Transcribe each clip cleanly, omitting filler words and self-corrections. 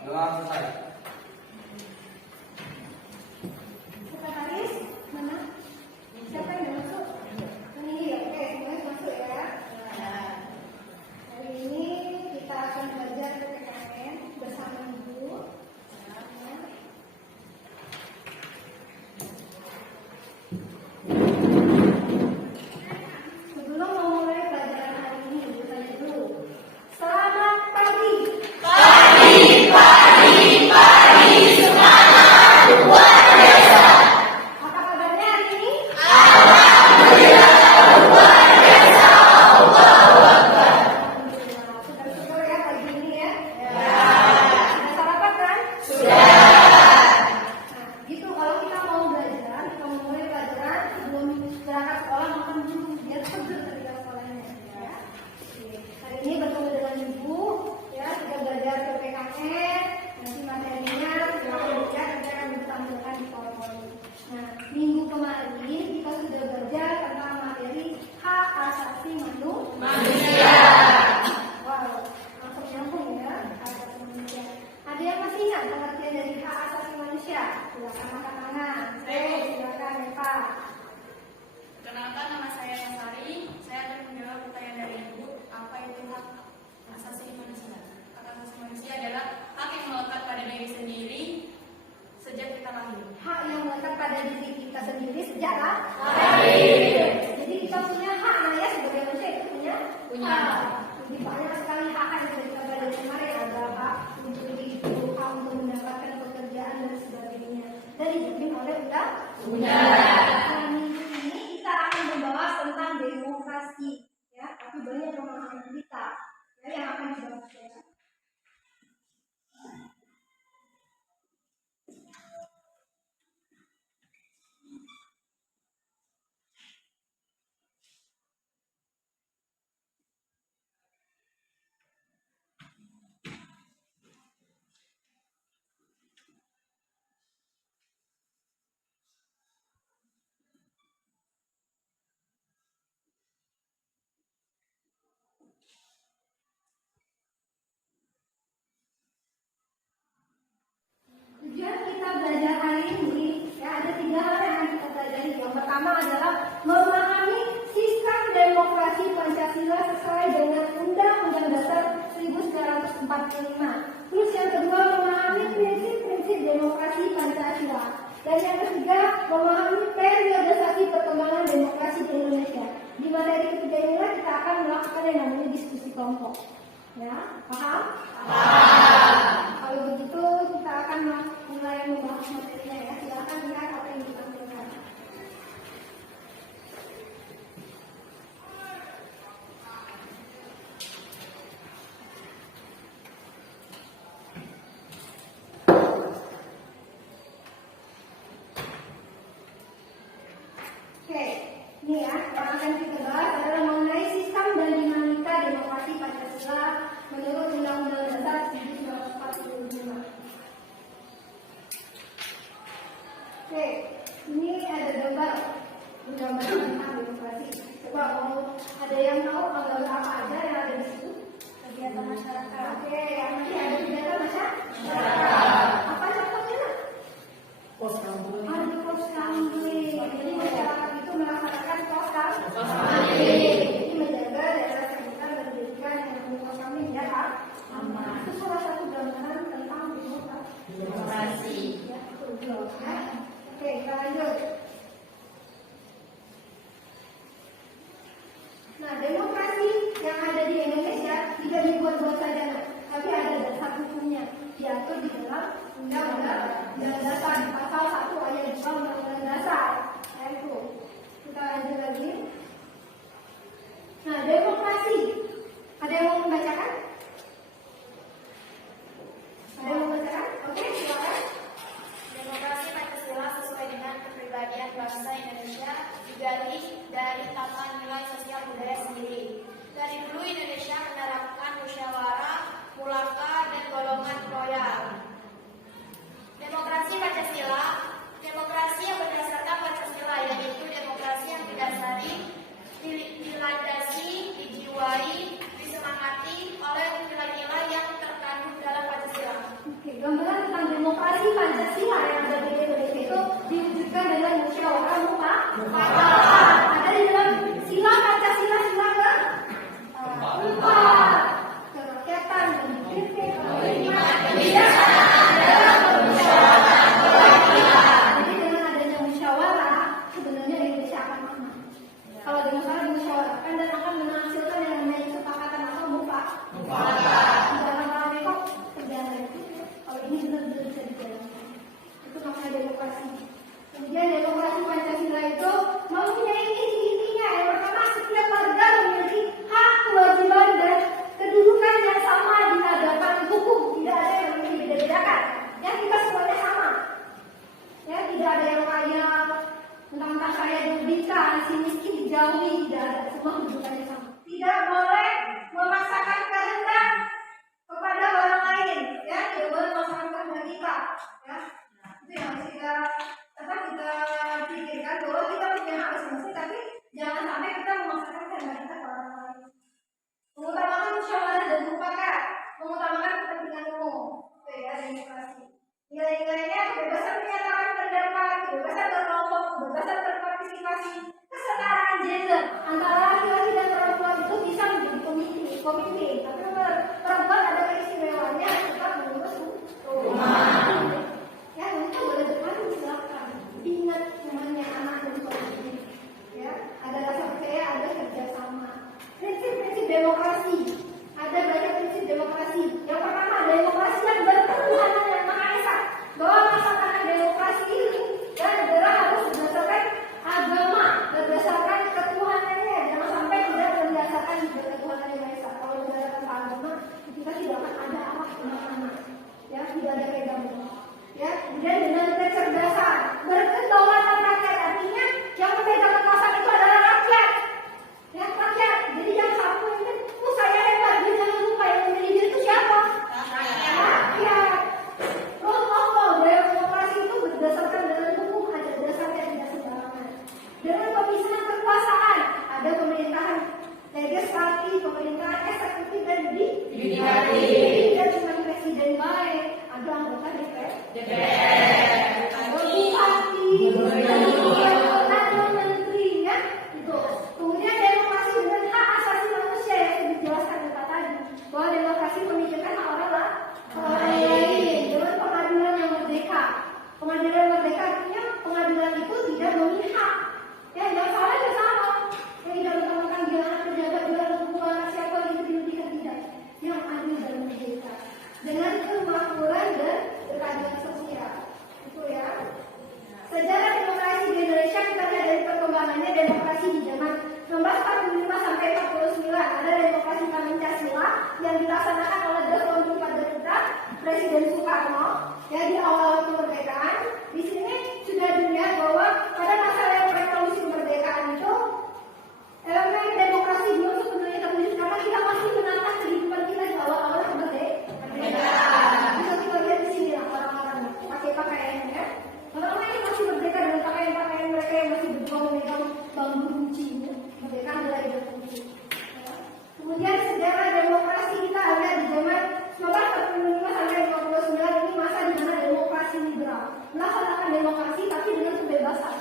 Dengan selesai. Sekretaris mana? Siapa yang udah masuk? Ini ya, oke, semuanya masuk ya. Hari ini kita akan belajar PPKN bersama Ibu. Sebelum memulai pelajaran hari ini, Ibu tanya dulu. Selamat pagi. Apa kabarnya hari ini? Alhamdulillah. Syukur ya pagi ini ya. Sudah sarapan kan? Nah, gitu kalau kita mau belajar, kita mau mulai pelajaran sebelum berangkat sekolah makan dulu biar seger ketika sekolahnya ya. Oke. Hari ini bertemu dengan Ibu ya, kita belajar PPKN, nanti materinya silakan baca, nanti akan ditampilkan di PowerPoint. Nah, minggu kemarin kita sudah belajar tentang materi hak asasi manusia. Wow, langsung nyambung ya, hak asasi manusia. Ada yang masih ingat pengertian dari hak asasi manusia? Silakan angkat tangan. Silakan Eva. Perkenalkan, nama saya Yasari. Saya akan menjawab pertanyaan dari Ibu. Apa itu hak asasi manusia? Hak asasi manusia adalah hak yang melekat pada diri sendiri sejak kita lahir. Hak yang melekat pada diri kita sendiri sejak lahir. Jadi kita punya hak, nah ya sebagai manusia itu punya hak. Jadi banyak sekali hak yang sudah kita belajar kemarin, ada hak untuk hidup, hak untuk mendapatkan pekerjaan dan sebagainya. Dan dijamin oleh undang-undang. Nah, minggu ini kita akan membahas tentang demokrasi, ya. Tapi banyak pemahaman kita ya, yang akan dibahas ya. Tujuan kita belajar hari ini ya, ada 3 hal yang akan kita pelajari. Yang pertama adalah memahami sistem demokrasi Pancasila sesuai dengan Undang-Undang Dasar 1945. Terus yang kedua memahami prinsip-prinsip demokrasi Pancasila. Dan yang ketiga memahami periodisasi perkembangan demokrasi di Indonesia. Di materi ketiga inilah kita akan melakukan yang namanya diskusi kelompok. Ya, paham? Kalau begitu kita akan mulai membahas materinya ya. Silakan lihat apa yang ditampilkan. Oke, ini ya, yang akan kita bahas adalah mengenai sistem dan dinamika demokrasi Pancasila menurut Undang-Undang Dasar 1945. Oke, ini ada gambar tentang demokrasi. Coba mau ada yang tahu gambar apa aja yang ada di situ? Kegiatan masyarakat. Oke, yang nanti ada kegiatan masyarakat. Apa contohnya? Pos kampung. Ada pos kamling. Jadi masyarakat itu melaksanakan pos kamling. Jadi menjaga daerah sekitar dan pendidikan yang mendukung pos kamling ya Pak. Aman. Itu salah satu gambaran tentang demokrasi. Ya, betul. Ya. Oke, kita lanjut. Nah, demokrasi yang ada Gambaran tentang demokrasi Pancasila yang ada di Indonesia itu diwujudkan dengan musyawarah mufakat. Ada di dalam sila Pancasila sila ke-4. Kerakyatan dan dikritik. Jadi dengan adanya musyawarah sebenarnya Indonesia akan aman. Kalau dengan dimusyawarahkan dan akan menghasilkan yang namanya kesepakatan atau mufakat. Dalam hal itu kerjaan itu kalau ini benar-benar bisa dijalankan. Itu makna demokrasi. Kemudian demokrasi Pancasila itu mempunyai inti-intinya. Yang pertama, setiap warga memiliki hak, kewajiban dan kedudukan yang sama di hadapan hukum. Tidak ada yang membeda-bedakan. Ya, kita semuanya sama. Ya, tidak ada yang kaya, mentang-mentang kaya diberikan, si miskin dijauhi, tidak ada. Semua kedudukannya sama. Tidak boleh memaksakan kehendak kepada orang lain, ya, tidak boleh memaksakan kehendak kita, ya. Itu yang harus kita pikirkan bahwa kita punya hak masing-masing, tapi jangan sampai kita memaksakan kehendak kita ke orang lain. Mengutamakan musyawarah dan mufakat, mengutamakan kepentingan umum, itu ya demokrasi. Nilai-nilainya kebebasan menyatakan pendapat, kebebasan berkelompok, kebebasan berpartisipasi, kesetaraan gender antara laki-laki dan perempuan itu bisa menjadi pemimpin. Tapi perempuan ada keistimewaannya tetap mengurus rumah. Ya, wanita boleh beradu silakan. Ingat namanya anak dan suami. Ya, ada rasa percaya, ada kerjasama. Prinsip-prinsip demokrasi. Ada banyak prinsip demokrasi. Yang pertama, demokrasi yang berketuhanan yang Maha Esa. Bahwa masyarakat demokrasi ini dan negara harus berdasarkan agama, berdasarkan ketuhanannya. Jangan sampai tidak berdasarkan ketuhanan yang Maha Esa. Kalau berdasarkan agama, kita tidak akan ada arah kemana-mana. Ya, tidak ada pegangan. Ya, kemudian dengan kecerdasan, berkedaulatan rakyat, artinya yang memegang kekuasaan itu adalah rakyat. Ya, rakyat. Jadi yang satu ini, saya hebat, dia jangan lupa yang memilih dia itu siapa? Rakyat. Rule of law, demokrasi itu berdasarkan dengan hukum, ada dasarnya tidak sembarangan. Dengan pemisahan kekuasaan, ada pemerintahan legislatif, pemerintahan eksekutif dan yudikatif. Dan cuma presiden baik, ada anggota DPR, ada bupati, ada menteri, ya itu. Kemudian demokrasi dengan hak asasi manusia yang sudah dijelaskan kita tadi, bahwa demokrasi memikirkan hak orang lain dengan pengadilan yang merdeka. Pengadilan yang merdeka artinya pengadilan itu tidak memihak. Ya, yang salah ya salah. Yang tidak mentang-mentang dia anak pejabat, dia anak buah, siapa gitu dirugikan, tidak. Yang adil dan merdeka. Dengan kemakmuran dan berkeadilan sosial. Itu ya. Sejarah demokrasi di Indonesia kita lihat dari perkembangannya demokrasi di zaman 1945 sampai 49. Ada demokrasi Pancasila yang dilaksanakan oleh The Founding Father kita, Presiden Soekarno. Ya, di awal kemerdekaan. Di sini sudah dilihat bahwa pada masa revolusi kemerdekaan itu elemen demokrasi belum sepenuhnya terwujud karena kita masih menatap kehidupan kita di awal-awal kemerdekaan. Bisa kita lihat di sini lah orang-orang pakai pakaiannya. Orang-orang ini masih merdeka dengan pakaian-pakaian mereka yang masih berjuang memegang bambu runcing. Merdeka mulai berfungsi. Kemudian sejarah demokrasi kita ada di zaman 1945 sampai 59 ini masa di mana demokrasi liberal melaksanakan demokrasi tapi dengan kebebasan.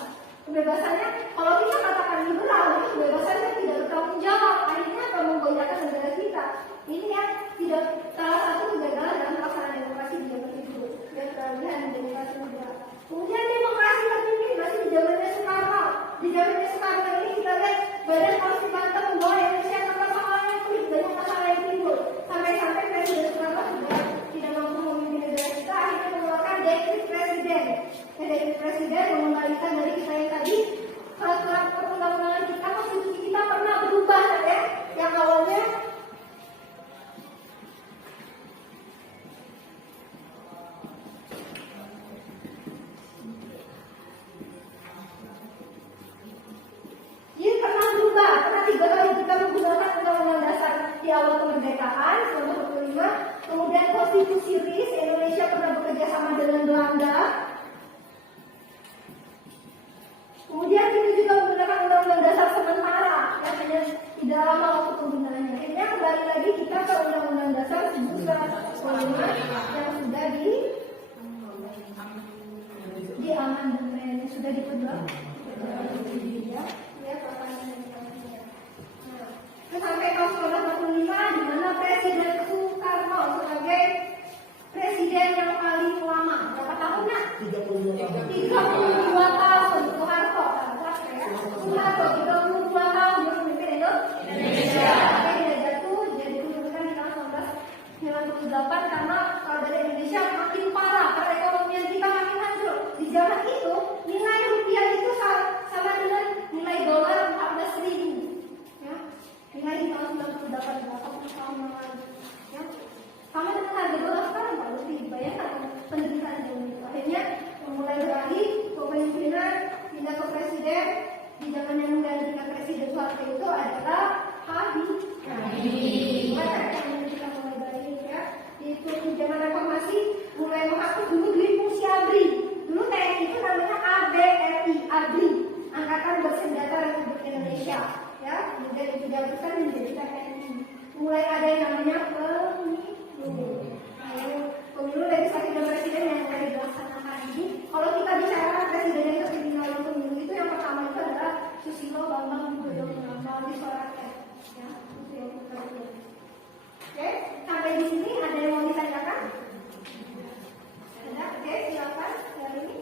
Kebebasannya kalau kita katakan liberal itu kebebasannya tidak bertanggung jawab. Akhirnya akan menggoyahkan negara kita. Ini ya tidak salah satu kegagalan dalam pelaksanaan demokrasi di zaman itu. Dan kelebihan demokrasi liberal. Kemudian demokrasi terpimpin masih di zamannya Soekarno. Di zamannya Soekarno ini kita lihat Badan Konstitusi membawa Indonesia ke masalah yang sulit, banyak masalah yang timbul. Sampai-sampai Presiden Soekarno sudah tidak mampu memimpin negara kita, akhirnya mengeluarkan dekret presiden. Dekret presiden mengembalikan dari kita yang tadi peraturan perundang-undangan kita, konstitusi kita pernah berubah ya. Yang awalnya pernah 3 kali kita menggunakan undang-undang dasar di awal kemerdekaan 1945, kemudian konstitusi RIS Indonesia pernah bekerja sama dengan Belanda, kemudian kita juga menggunakan undang-undang dasar sementara yang hanya tidak lama waktu penggunaannya. Akhirnya kembali lagi kita ke undang-undang dasar 1945 yang sudah di amandemen sudah dipegang ya, ya perpanjangan. Nah, terus sampai tahun 1945 di mana Presiden Soekarno sebagai presiden yang paling lama berapa tahun nak? 32 tahun. Soeharto ya. Soeharto 32 tahun dia memimpin Indonesia. Dia jatuh jadi kedudukan di tahun 1998 karena kalau dari Indonesia makin parah, perekonomian kita makin hancur. Di zaman itu nilai rupiah itu sama dengan nilai dolar 14.000. Ya. Nilai di tahun 98 tahun yang lalu. Ya. Sama dengan harga dolar sekarang Pak Lutfi, bayangkan pendidikan zaman itu. Akhirnya mulai beralih kepemimpinan pindah ke presiden. Di zaman yang menggantikan Presiden Soeharto itu adalah Habibie. Kita mulai beralih ya. Itu di zaman reformasi mulai menghapus dulu duit fungsi ABRI. Dulu TNI itu namanya ABRI, ABRI, Angkatan Bersenjata Republik Indonesia. Ya, kemudian dijadikan menjadi TNI. Mulai ada yang namanya pemilu legislatif dan presiden yang mulai dilaksanakan ini. Kalau kita bicara presiden yang terpilih dalam pemilu itu yang pertama itu adalah Susilo Bambang Yudhoyono melalui suara rakyat. Ya, itu yang pertama. Oke, sampai di sini ada yang mau ditanyakan? Ada? Oke, silakan. Yang ini.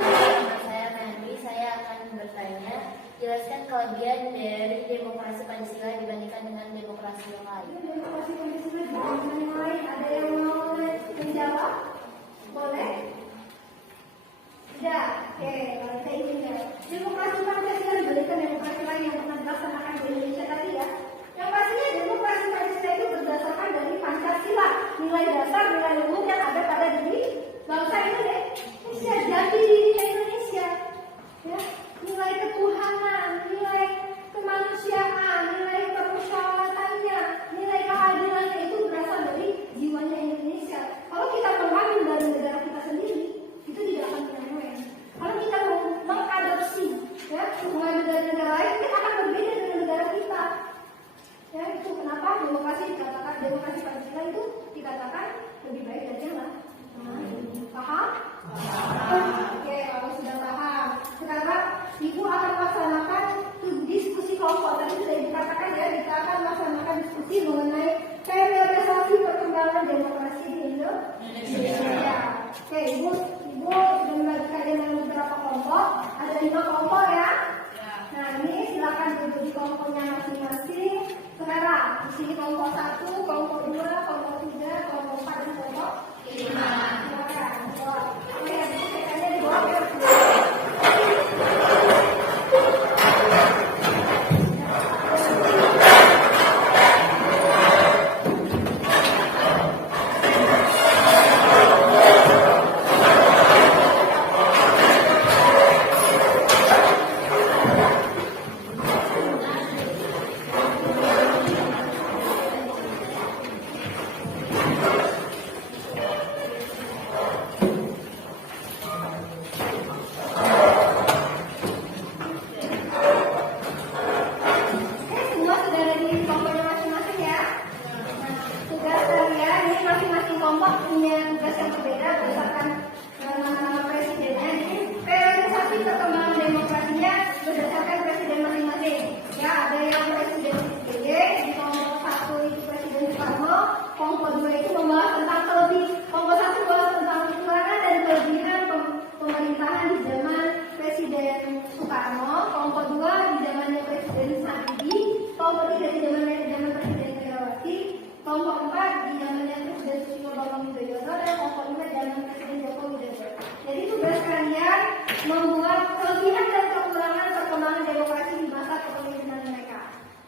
Nama saya Nandi, saya akan bertanya, jelaskan kelebihan dari demokrasi Pancasila dibandingkan dengan demokrasi yang lain. Demokrasi Pancasila dibandingkan yang lain, ada yang mau menjawab? Boleh? Tidak? Oke, saya ingin jawab. Demokrasi Pancasila dibandingkan demokrasi lain yang pernah dilaksanakan di Indonesia tadi ya. Yang pastinya demokrasi Pancasila itu berdasarkan dari Pancasila, nilai dasar, nilai luhur yang ada pada diri bangsa Indonesia, jati diri Indonesia. Ya, nilai ketuhanan, nilai kemanusiaan, nilai permusyawaratannya, nilai keadilannya itu berasal dari jiwanya Indonesia. Kalau kita mengambil dari negara kita sendiri, itu tidak akan keren. Kalau kita mengadopsi, ya, mengambil dari negara lain, kita akan berbeda dengan negara kita. Ya, itu kenapa demokrasi Pancasila itu dikatakan lebih baik dari yang lain. Paham? Oke, kalau sudah paham, sekarang Ibu akan laksanakan diskusi kelompok. Tadi sudah dikatakan ya, kita akan laksanakan diskusi mengenai periodisasi perkembangan demokrasi di Indonesia. Oke, Ibu sudah membagikan dengan beberapa kelompok. Ada 5 kelompok ya. Nah, ini silakan duduk di kelompoknya masing-masing. Sekarang di sini kelompok 1, kelompok 2, kelompok 3, kelompok 4 dan kelompok 5. Silakan. Oke, bukannya di bawah ya. Membuat kelebihan dan kekurangan perkembangan demokrasi di masa kepemimpinan mereka.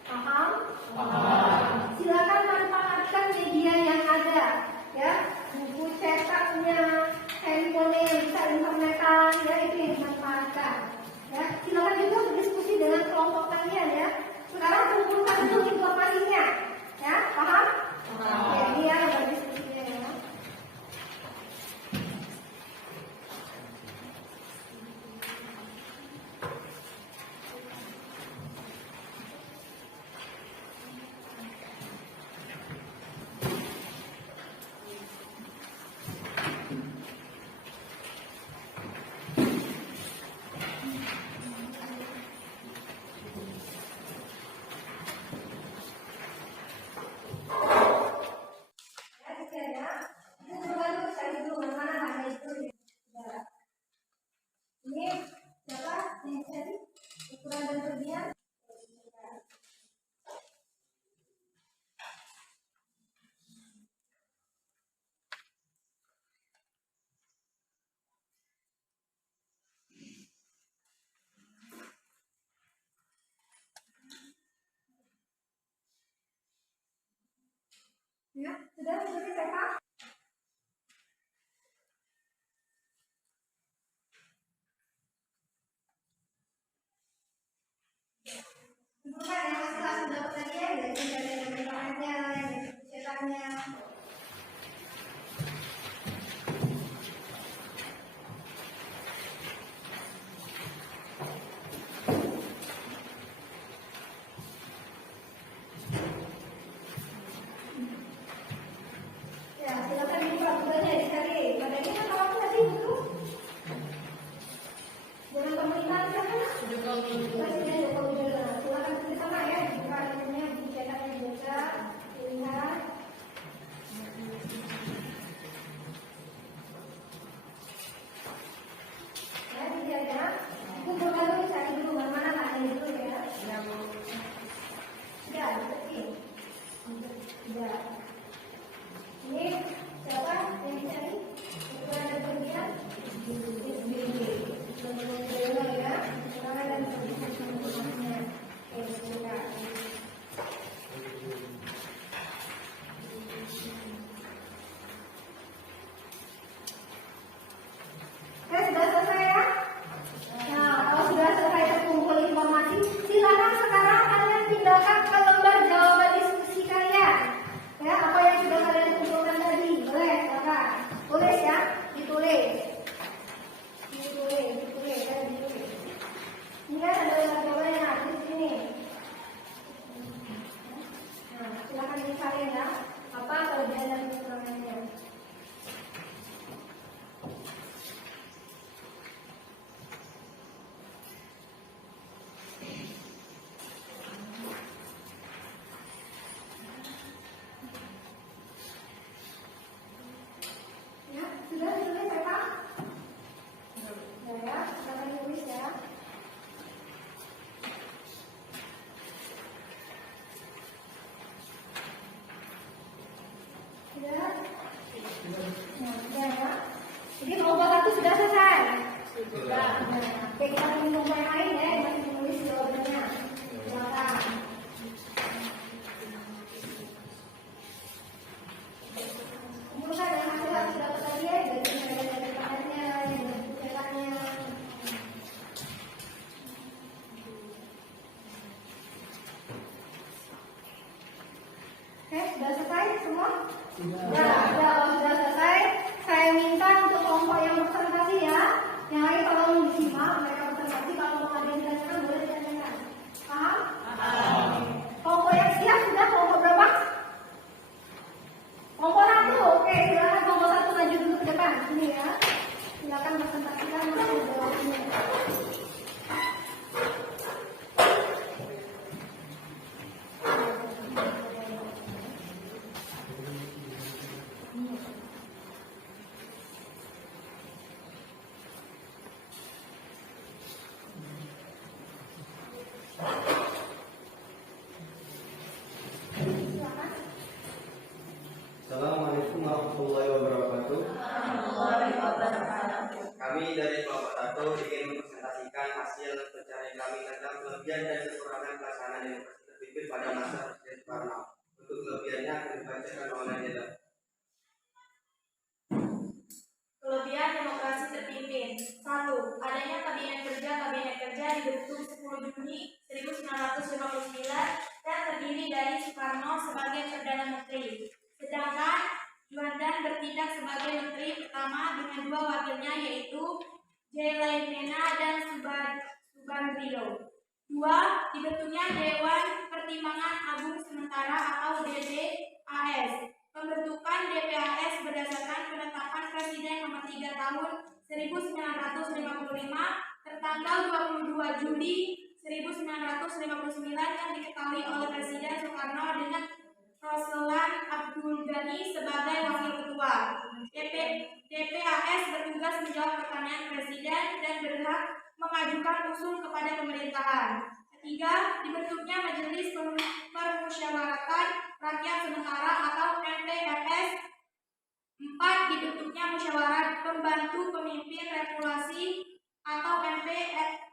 Paham? Paham. Silakan manfaatkan media yang ada, ya, buku cetaknya, handphone yang bisa internetan, ya, itu yang dimanfaatkan. Ya, silakan juga berdiskusi dengan kelompok kalian, ya. Sekarang kumpulkan dulu informasinya, ya, paham? Paham. Oke, ini ya berdiskusinya, ya. Ya, sudah selesai Pak? Bukan yang hasil dapat tadi ya, dari internet-nya, cetaknya. Ya, silakan dibuka bukunya dicari. Badannya kan kalau tadi dulu. Dengan pemerintah siapa? Presiden Joko Widodo. Silakan bersama ya, dibuka bukunya, dicetaknya juga, dilihat. Ya, dijaga. Itu dulu cari dulu mana ini dulu ya. Ya, betul. Ya. Ini siapa yang dicari? Ukuran dan pengertian? SBY. Dulu ya. Ukuran dan pengertian. Oke, sudah. Oke, sudah selesai ya? Nah, kalau sudah selesai terkumpul informasi, silakan sekarang kalian pindahkan ke lembar jawaban diskusi kalian. Ya, apa yang sudah kalian kumpulkan tadi, boleh, silakan. Tulis ya, ditulis. Ditulis. Ini kan ada lembar jawabannya, di sini. Nah, silakan dicari ya, apa kelebihan dan kekurangannya. Ya, sudah ditulis ya Pak? Ya, silakan ditulis ya. Sudah? Nah, sudah ya. Jadi kelompok satu sudah selesai? Sudah. Nah, oke, kita akan kelompok yang lain ya, yang masih menulis jawabannya. Silakan. Kumpulkan yang hasil dapat tadi ya, dari pakarnya, dari cetaknya. Oke, sudah selesai semua? Sudah. Kalau sudah selesai, saya minta untuk kelompok yang presentasi ya. Yang lain tolong disimak, mereka presentasi. Kalau mau ada yang ditanyakan, boleh ditanyakan. Paham? Paham. Kelompok yang siap sudah kelompok berapa? Kelompok satu, oke, silakan kelompok satu maju dulu ke depan, sini ya. Silakan presentasikan hasil jawabannya. Silakan. Assalamualaikum warahmatullahi wabarakatuh. Kami dari kelompok satu ingin mempresentasikan hasil pencarian kami tentang kelebihan dan kekurangan pelaksanaan demokrasi terpimpin pada masa Presiden Soekarno. Untuk kelebihannya akan dibacakan oleh Nida. Kelebihan demokrasi terpimpin. 1. Adanya Kabinet Kerja dibentuk 10 Juni 1959 dan terdiri dari Soekarno sebagai Perdana Menteri. Sedangkan Juanda bertindak sebagai Menteri pertama dengan dua wakilnya yaitu J. Laimena dan Subandrio. 2. Dibentuknya Dewan Pertimbangan Agung Sementara atau DPAS. Pembentukan DPAS berdasarkan penetapan Presiden nomor 3 tahun 1955 tertanggal 22 Juli 1959 yang diketahui oleh Presiden Soekarno dengan Roslan Abdul Ghani sebagai Wakil Ketua. DPAS bertugas menjawab pertanyaan Presiden dan berhak mengajukan usul kepada pemerintahan. 3. Dibentuknya Majelis Permusyawaratan Rakyat Sementara atau MPRS. 4. Dibentuknya Musyawarah Pembantu Pemimpin Regulasi atau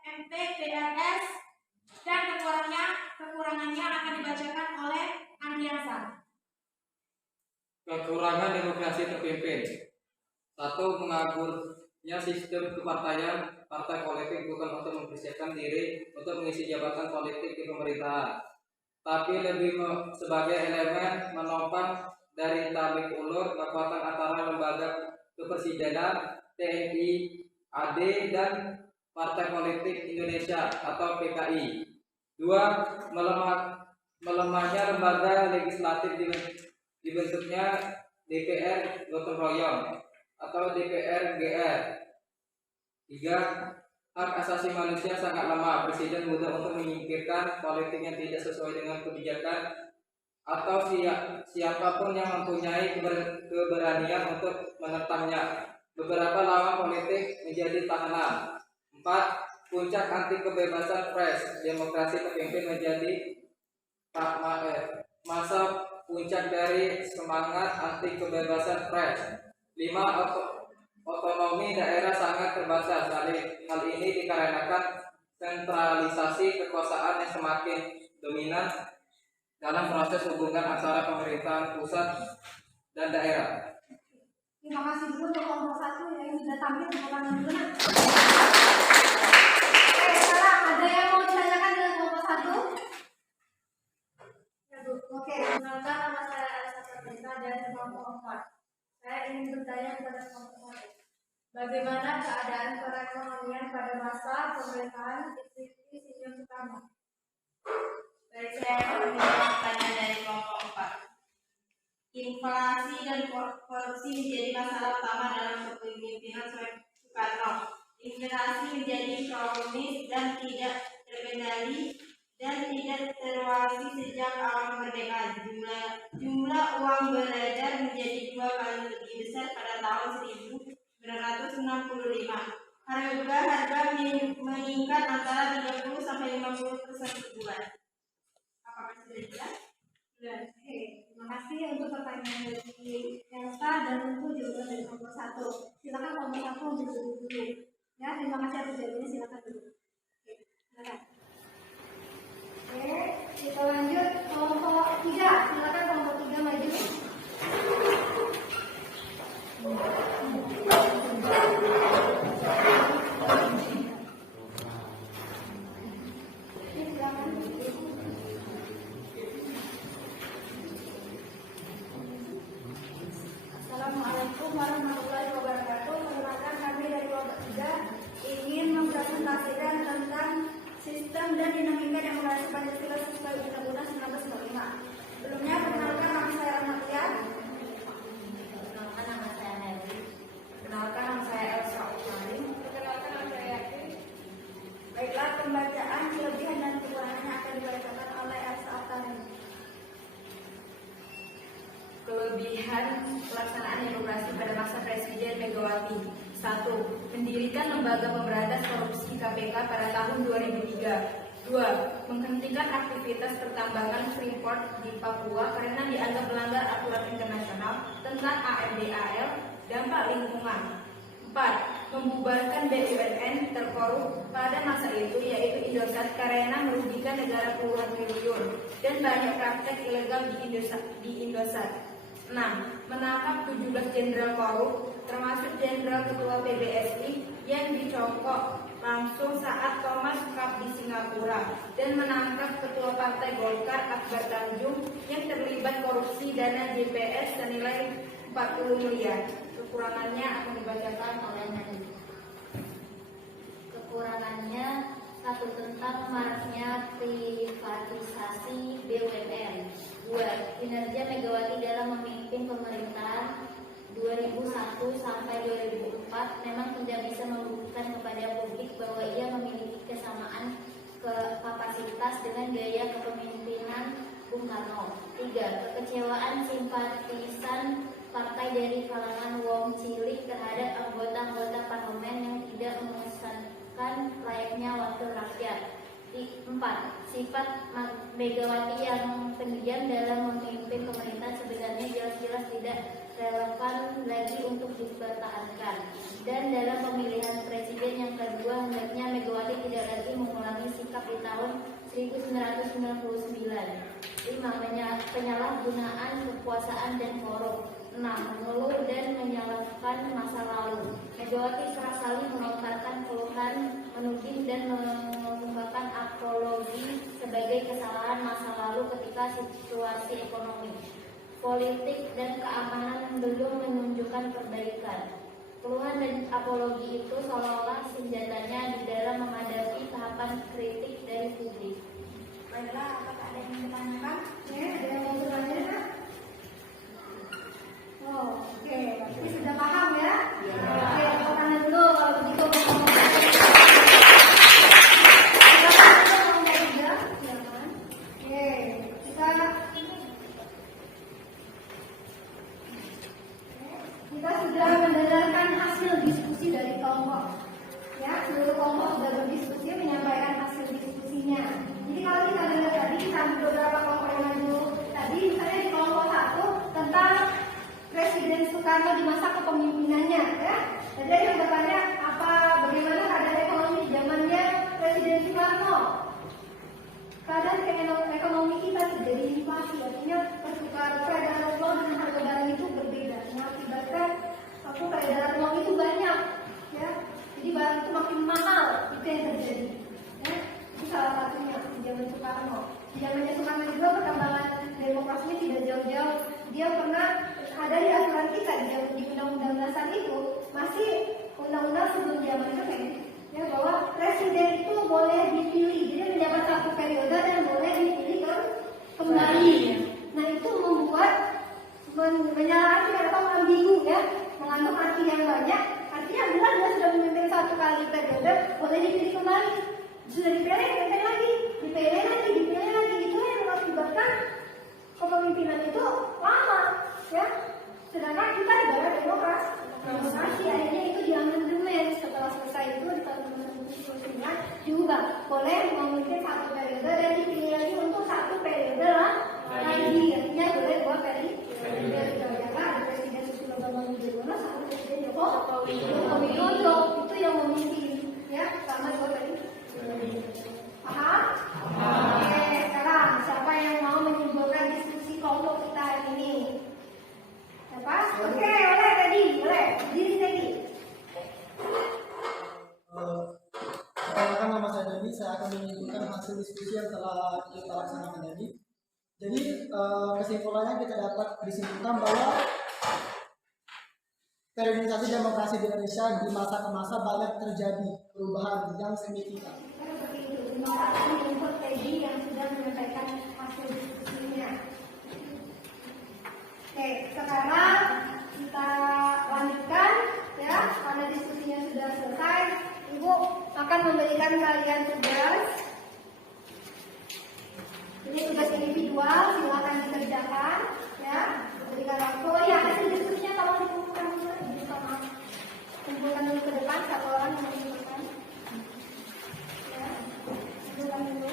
MPPRS dan kekurangannya akan dibacakan oleh Andiasa. Kekurangan demokrasi terpimpin. 1. Mengagurnya sistem kepartaian. Partai politik bukan untuk mempersiapkan diri untuk mengisi jabatan politik di pemerintahan, tapi lebih sebagai elemen menopang dari tarik ulur kekuatan antara lembaga kepresidenan, TNI, AD, dan Partai Politik Indonesia atau PKI. 2. Melemahnya lembaga legislatif dibentuknya DPR gotong royong atau DPR GR. 3. Hak asasi manusia sangat lemah. Presiden mudah untuk menyingkirkan politik yang tidak sesuai dengan kebijakan atau siapapun yang mempunyai keberanian untuk menentangnya. Beberapa lawan politik menjadi tahanan. 4. Puncak anti kebebasan pers. Demokrasi terpimpin menjadi masa puncak dari semangat anti kebebasan pers. 5. Otonomi daerah sangat terbatas. Hal ini dikarenakan sentralisasi kekuasaan yang semakin dominan dalam proses hubungan antara pemerintahan pusat dan daerah. Terima kasih dulu untuk kelompok 1 yang sudah tampil di paparan dulu. Sekarang ada yang mau ditanyakan dengan kelompok 1? Oke, Perkenalkan, nama saya Elsa Pratita dari kelompok 4. Saya ingin bertanya kepada kelompok 1. Bagaimana keadaan perekonomian pada masa pemerintahan Institusi Insinyur Soekarno? Baik, saya akan menjawab pertanyaan dari kelompok 4. Inflasi dan korupsi menjadi masalah utama dalam kepemimpinan Soekarno. Inflasi menjadi kronis dan tidak terkendali dan tidak terwasi sejak awal kemerdekaan. Jumlah uang beredar menjadi 2 kali lebih besar pada tahun 1965. Harga meningkat antara 30 sampai 50% per bulan. Apakah sudah jelas? Oke, terima kasih untuk pertanyaan dari Elsa dan untuk jawaban dari kelompok 1. Silakan kelompok 1 untuk duduk dulu. Ya, terima kasih atas jawabannya. Silakan duduk. Oke, silakan. Oke, kita lanjut kelompok 3. Silakan kelompok 3 maju. Assalamualaikum warahmatullahi wabarakatuh. Perkenalkan, kami dari kelompok 3 ingin mempresentasikan tentang sistem dan dinamika demokrasi Pancasila sesuai Undang-Undang 1945. Sebelumnya, perkenalkan, nama saya Rahmatia. Perkenalkan, nama saya Mary. Perkenalkan, nama saya Elsa Umarin. Perkenalkan, nama saya Yakin. Baiklah, pembacaan kelebihan dan kekurangannya akan dibacakan oleh Elsa Umarin. Kelebihan pelaksanaan demokrasi pada masa Presiden Megawati. 1. Mendirikan Lembaga Pemberantas Korupsi KPK pada tahun 2003. 2. Menghentikan aktivitas pertambangan Freeport di Papua karena dianggap melanggar aturan internasional tentang AMDAL, dampak lingkungan. 4. Membubarkan BUMN terkorup pada masa itu, yaitu Indosat, karena merugikan negara puluhan triliun dan banyak praktek ilegal di Indosat. 6. Menangkap 17 jenderal korup, termasuk jenderal ketua PBSI yang dicokok langsung saat Thomas Cup di Singapura, dan menangkap ketua Partai Golkar Akbar Tanjung yang terlibat korupsi dana JPS senilai 40 miliar. Kekurangannya akan dibacakan oleh Nani. Kekurangannya: 1. Tentang maraknya privatisasi BUMN. 2. Kinerja Megawati dalam memimpin pemerintahan 2001 sampai 2004 memang tidak bisa membuktikan kepada publik bahwa ia memiliki kesamaan kapasitas dengan gaya kepemimpinan Bung Karno. 3. Kekecewaan simpatisan partai dari kalangan wong cilik terhadap anggota-anggota parlemen yang tidak mengesankan layaknya wakil rakyat. 4. Sifat Megawati yang pendiam dalam memimpin pemerintah sebenarnya jelas-jelas tidak relevan lagi untuk dipertahankan. Dan dalam pemilihan presiden yang kedua, hendaknya Megawati tidak lagi mengulangi sikap di tahun 1999. 5. Penyalahgunaan kekuasaan dan korup. 6. Mengeluh dan menyalahkan masa lalu. Megawati kerap kali melontarkan keluhan, menuding dan mengemukakan apologi sebagai kesalahan masa lalu ketika situasi ekonomi, politik, dan keamanan belum menunjukkan perbaikan. Keluhan dan apologi itu seolah-olah senjatanya di dalam menghadapi tahapan kritik dari publik. Baiklah, apakah ada yang ditanyakan? Ya, ada yang mau bertanya kan? Oh, oke, berarti sudah paham ya? Oke, aku tanya dulu kalau begitu. Kita sudah mendengarkan hasil diskusi dari kelompok. Ya, seluruh kelompok sudah berdiskusi menyampaikan hasil diskusinya. Jadi kalau kita dengar tadi beberapa kelompok yang maju tadi, misalnya di kelompok 1 tentang Presiden Soekarno di masa kepemimpinannya, ya. Jadi ada yang bertanya bagaimana keadaan ekonomi di zamannya Presiden Soekarno. Keadaan ekonomi kita terjadi inflasi, artinya peredaran uang dengan harga barang itu berbeda, mengakibatkan peredaran uang itu banyak, ya. Jadi barang itu makin mahal, itu yang terjadi. Ya. Itu salah satunya di zaman Soekarno. Di zamannya Soekarno juga perkembangan demokrasinya tidak jauh-jauh. Dia pernah ada di aturan kita di undang-undang dasar itu, masih undang-undang sebelum zaman itu kan, ya, bahwa presiden itu boleh dipilih, jadi menjabat 1 periode dan boleh dipilih kembali. Nah itu membuat menyalahi atau ambigu, ya, mengandung arti yang banyak. Artinya bila dia sudah memimpin 1 kali periode boleh dipilih kembali, sudah dipilih lagi, dipilih lagi, itu yang mengakibatkan kepemimpinan itu lama, ya. Sedangkan kita negara demokrasi, akhirnya itu diamandemen. Setelah selesai itu di tahun 1999 diubah, boleh memimpin 1 periode dan dipilih lagi untuk 1 periode lagi, artinya boleh 2 periode. Karena ada Presiden Susilo Bambang Yudhoyono sama Presiden Joko Widodo, itu yang memimpin, ya, sama 2 periode. Paham? Oke, sekarang siapa yang mau menyimpulkan diskusi kelompok kita hari ini? Siapa? Oke, boleh tadi, boleh. Diri tadi. Perkenalkan, nama saya Dani. Saya akan menunjukkan hasil diskusi yang telah kita laksanakan tadi. Jadi kesimpulannya kita dapat disimpulkan bahwa periodisasi demokrasi di Indonesia di masa ke masa banyak terjadi perubahan yang signifikan. Terima kasih untuk Teddy yang sudah menyampaikan hasil diskusinya. Oke, sekarang kita lanjutkan, ya, karena diskusinya sudah selesai. Ibu akan memberikan kalian tugas. Ini tugas individual, silakan dikerjakan, ya. Berikan waktu. Oh ya, hasil diskusinya tolong dikumpulkan dulu, kumpulkan dulu ke depan, 1 orang yang mengumpulkan. Ya, kumpulkan dulu.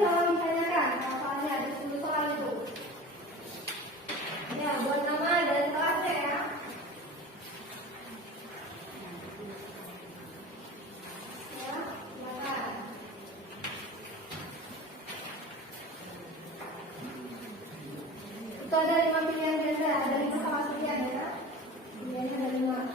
kalau ditanyakan soalnya ada 10 soal itu. Ya, buat nama dan kelasnya ya. Ya, silakan. Itu ada 5 pilihan ganda, ada 5 sama pilihan ya. Pilihannya ada 5.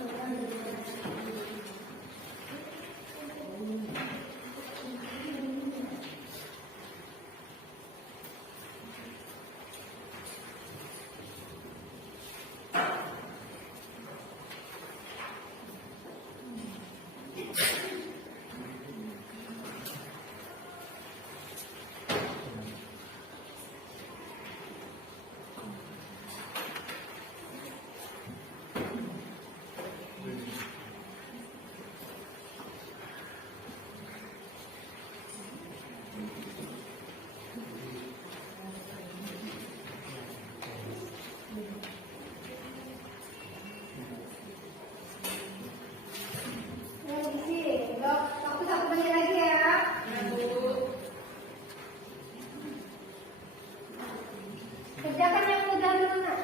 Kerjakan yang mudah dulu nak.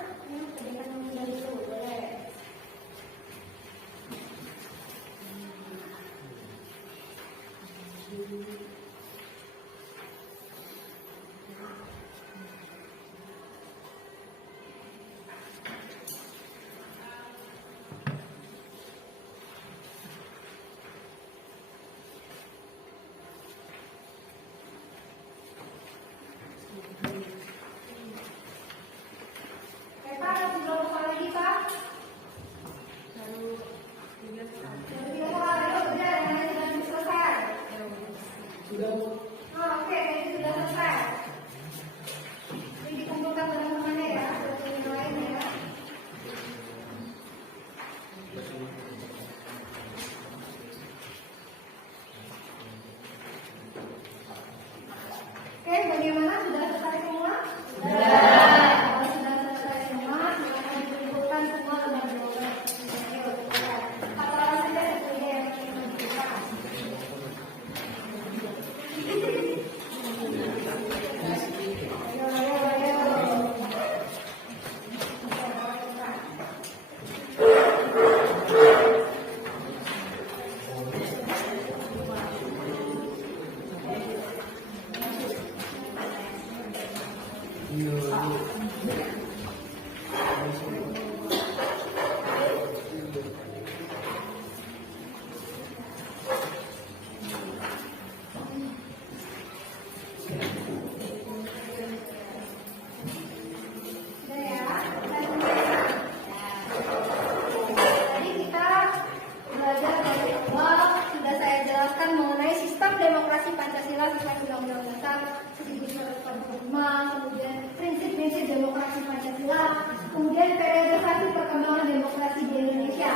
Kerjakan yang mudah dulu, boleh. Pak, sudah lupa lagi Pak? Baru 3 soal. Baru 3 soal, ayo udah, yang sudah selesai. Sudah. Oh, oke, ini sudah selesai. Ini dikumpulkan teman-temannya ya, buat yang lain ya. Oke, bagaimana? Sudah selesai semua? Sudah. Kalau sudah selesai semua, silakan dikumpulkan semua lembar 12. Ayo, kita katakan saja sesuai yang ingin dikumpulkan. Ayo, ayo, ayo. Udah ya, tadi kita belajar dari awal, sudah saya jelaskan mengenai sistem demokrasi Pancasila sesuai Undang-Undang Dasar 1945, kemudian prinsip-prinsip demokrasi Pancasila, kemudian periodisasi perkembangan demokrasi di Indonesia.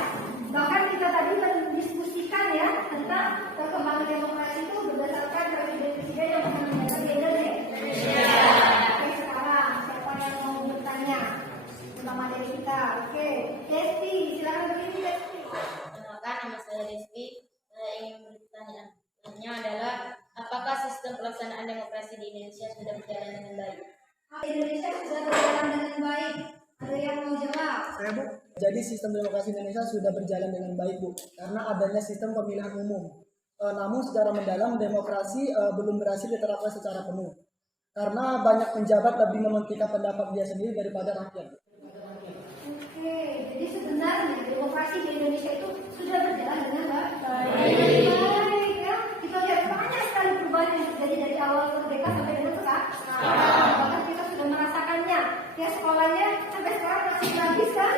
Bahkan kita tadi mendiskusikan ya tentang perkembangan demokrasi itu berdasarkan presiden-presiden yang pernah menjabat di Indonesia. Oke, sekarang siapa yang mau bertanya? Pertama dari kita. Oke, Desti, silakan berdiri Desti. Perkenalkan, nama saya Rizky. Saya ingin bertanya. Pertanyaannya adalah, apakah sistem pelaksanaan demokrasi di Indonesia sudah berjalan dengan baik? Indonesia sudah berjalan dengan baik. Ada yang mau jawab? Saya Bu. Jadi sistem demokrasi Indonesia sudah berjalan dengan baik Bu, karena adanya sistem pemilihan umum. Namun secara mendalam demokrasi belum berhasil diterapkan secara penuh, karena banyak penjabat lebih mementingkan pendapat dia sendiri daripada rakyat. Oke, jadi sebenarnya demokrasi di Indonesia itu sudah berjalan dengan baik ya. Kita lihat banyak sekali perubahan yang terjadi dari awal merdeka sampai dengan sekarang. Bahkan kita sudah merasakannya. Ya sekolahnya sampai sekarang masih gratis kan?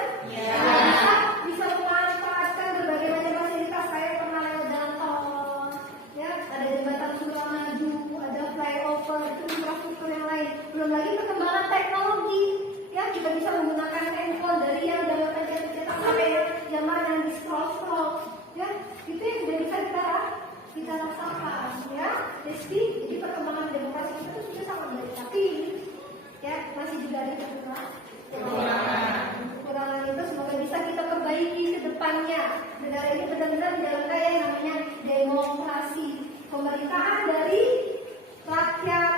Bisa memanfaatkan berbagai macam fasilitas. Saya pernah lewat jalan tol, ya ada jembatan Suramadu, ada flyover, itu infrastruktur yang lain. Belum lagi perkembangan teknologi. Ya kita bisa menggunakan handphone dari yang dalam cetak sampai yang mana yang di scroll. Ya itu yang sudah bisa kita rasakan. Ya, jadi perkembangan demokrasi itu sudah sangat baik. Tapi ya masih juga ada kekurangan itu semoga bisa kita perbaiki ke depannya. Negara ini benar-benar menjalankan yang namanya demokrasi, pemerintahan dari rakyat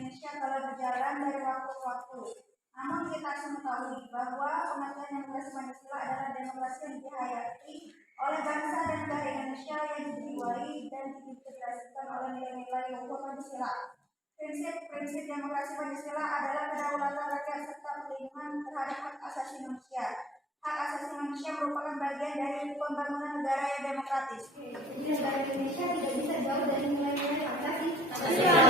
Indonesia telah berjalan dari waktu ke waktu. Namun kita harus mengetahui bahwa pengertian demokrasi Pancasila adalah demokrasi yang dihayati oleh bangsa dan negara Indonesia yang dijiwai dan diintegrasikan oleh nilai-nilai luhur Pancasila. Prinsip demokrasi Pancasila adalah kedaulatan rakyat serta perlindungan terhadap hak asasi manusia. Hak asasi manusia merupakan bagian dari pembangunan negara yang demokratis. Jadi negara Indonesia tidak bisa jauh dari nilai-nilai Pancasila.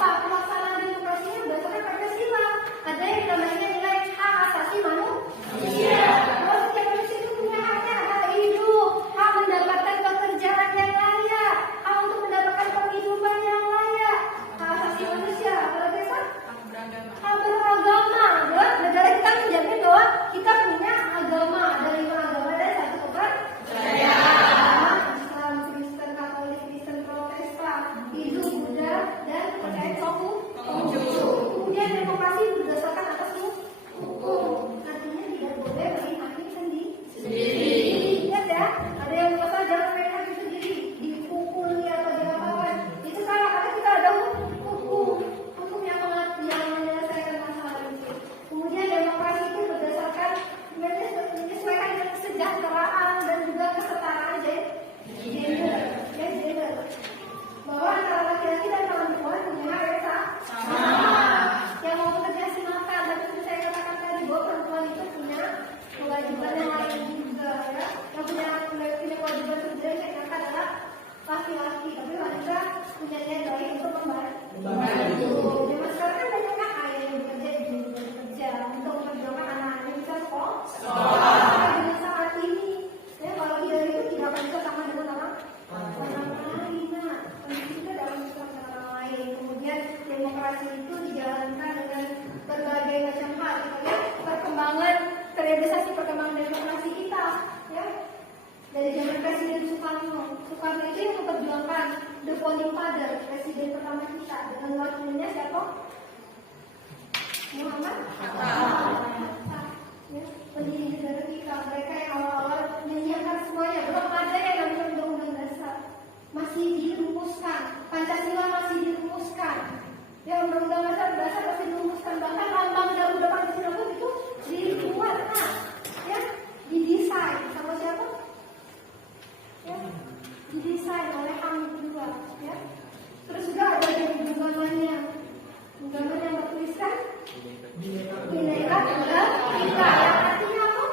Pelaksanaan demokrasinya berdasarkan Pancasila. Ada yang namanya nilai hak asasi manusia. Bahwa setiap manusia itu punya haknya, hak hidup, hak mendapatkan pekerjaan yang layak, hak untuk mendapatkan penghidupan yang layak, hak asasi manusia. Apalagi hak beragama. Ya, negara kita menjamin bahwa kita punya agama, ada 5 agama dan 1 kepercayaan. Islam, Kristen, Katolik, Kristen, Protestan, Hindu, Buddha, dan percaya Konghucu. Kemudian demokrasi berdasarkan atas hukum. Artinya tidak boleh menghakimi sendiri. Ingat ya, ada yang merasa jangan main hakim sendiri, dipukuli atau diapakan. Itu salah karena kita ada hukum yang menyelesaikan masalah itu. Kemudian demokrasi itu berdasarkan menyesuaikan dengan kesejahteraan dan juga kesetaraan gender. Bahwa antara laki-laki dan perempuan punya hak yang sama. Yang mau bekerja silakan, tapi seperti saya katakan tadi bahwa perempuan itu punya kewajiban yang lain juga ya. Yang punya kewajiban kerja saya katakan adalah laki-laki, tapi wanita punya niat baik untuk membantu. Zaman sekarang kan banyak kan ayah yang bekerja, ibu yang bekerja untuk memperjuangkan anak-anaknya bisa sekolah. Dengan saat ini, ya kalau tidak itu tidak akan bisa sama dengan orang lain. Nah, kita dalam dengan orang lain. Kemudian demokrasi itu dijalankan dengan berbagai macam hal. Ya, perkembangan demokrasi kita, ya. Dari zaman Presiden Soekarno itu yang memperjuangkan the founding father, presiden pertama kita, dengan wakilnya siapa? Muhammad Hatta. Ya, pendiri negara kita, mereka yang awal-awal menyiapkan semuanya, belum ada yang namanya undang-undang dasar, masih dirumuskan, Pancasila masih dirumuskan, ya undang-undang dasar masih dirumuskan, bahkan lambang Garuda Pancasila pun itu dibuat, ya didesain sama siapa? Ya, didesain oleh Hamid II, ya. Terus juga ada genggamannya yang bertuliskan Bhinneka Tunggal Ika, yang artinya apa?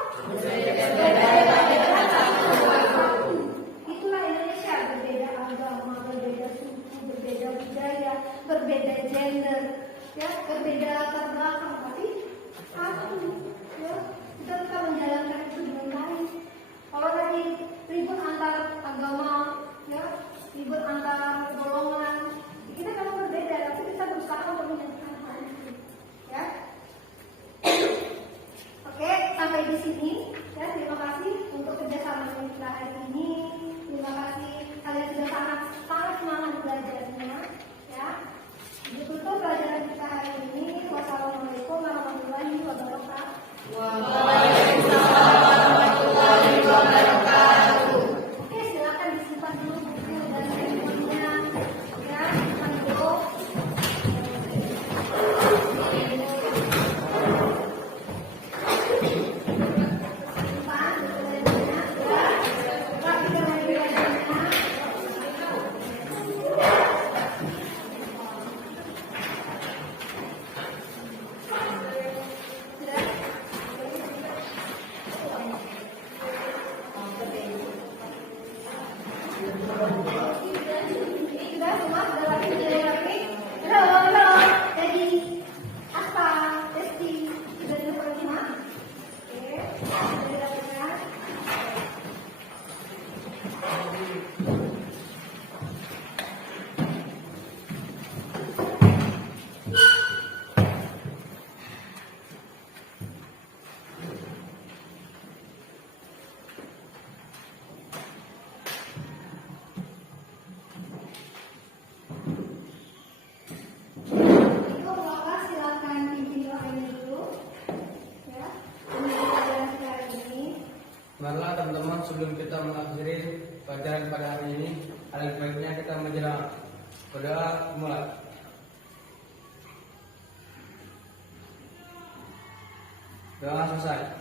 Itulah Indonesia, berbeda agama, berbeda suku, berbeda budaya, berbeda gender, ya, berbeda latar belakang, tapi satu, ya. Kita menjalankan itu dengan baik. Kalau tadi ribut antar agama, ya, ribut antar golongan, kita memang berbeda, tapi kita berusaha untuk menyatukan hal itu, ya. Oke, sampai di sini, ya. Terima kasih untuk kerjasama kita hari ini. Terima kasih kalian sudah sangat semangat belajarnya, ya. Ditutup pelajaran kita hari ini. Wassalamualaikum warahmatullahi wabarakatuh. Waalaikumsalam warahmatullahi wabarakatuh. Oke, silakan disimpan dulu buku dan handphonenya, ya, simpan dulu. Simpan buku-bukunya, ya. Rapi dengan belajarnya. Sudah semua sudah rapi, sudah rapi. Halo, jadi apa Desti sudah di rumah? Oke, sudah rapikan. Silakan pimpin doanya dulu, ya. Untuk pelajaran hari ini. Marilah teman-teman, sebelum kita mengakhiri pelajaran pada hari ini, alangkah baiknya kita menjelang berdoa mulai. Doa selesai.